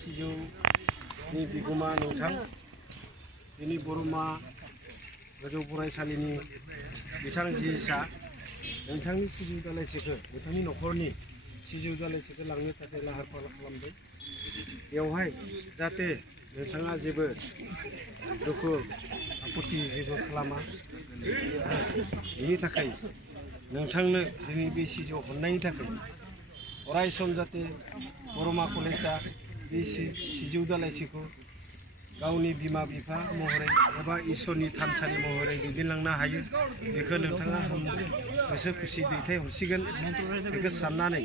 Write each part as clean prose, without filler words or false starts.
Sijow biguma nwngthang ini Barama Sijow borainai bitang jisa नोंथांनि सिजौ दालाइसेखौ नोंथांनि न'खरनि सिजौ दालाइसेखौ लांनो थाखाय लाहार फाहार खालामदों बेवहाय जाहाथे नोंथाङा जेबो दुखु आपत्ति जेबो खालामा बेनि थाखाय नोंथांनो दिनै बे सिजौ हरनायनि थाखाय अराय सम जाहाथे बरमा कलेजआ बे सिजौ दालाइसेखौ गावनि बिमा बिफा महरै एबा इसोरनि थानसालि महरै दैदेनलांनो हायो बेखौ नोंथाङा गोसो खुसि दैथाय हरसिगोन बेखौ साननानै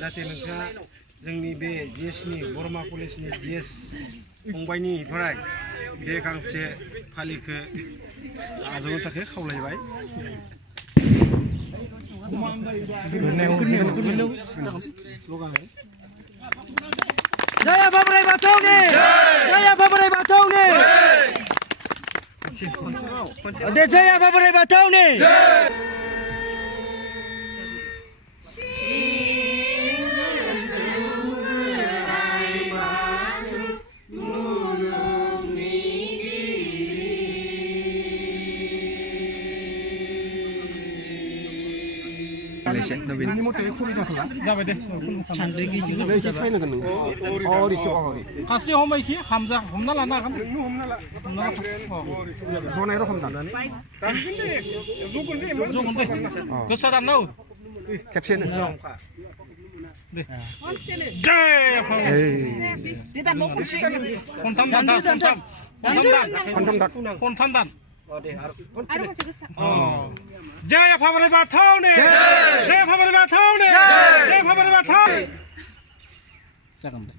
जाहाथे नोंथाङा जोंनि बे जिएसनि बरमा कलेजनि जिएस फंबायनिफ्राय बे गांसे फालिखौ आजावनो थाखाय खावलायबाय Jaya Babarai Batoni! Jaya Babarai Batoni! Jaya Babarai Batoni! Kasih homai ki hamzah homna lana kan homna जनाय रखम दानानै गोसा दान नाव खेबसेनो खनथाम दान जय Babarai Batoni जय Babarai Batoni जय Babarai Batoni जागोन दे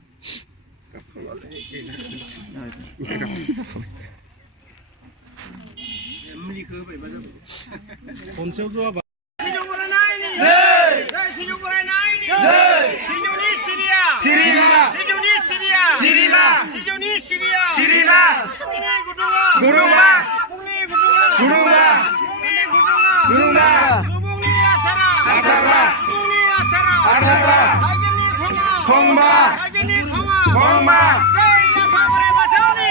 खनसेयाव जवाबा Sijow borainai ni Sijow borainai ni Sijow ni Syria Sijow ni Syria Sijow ni Syria Guruma Subung ni Asara Khongma Jaya Babarai Batoni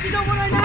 Sijow borainai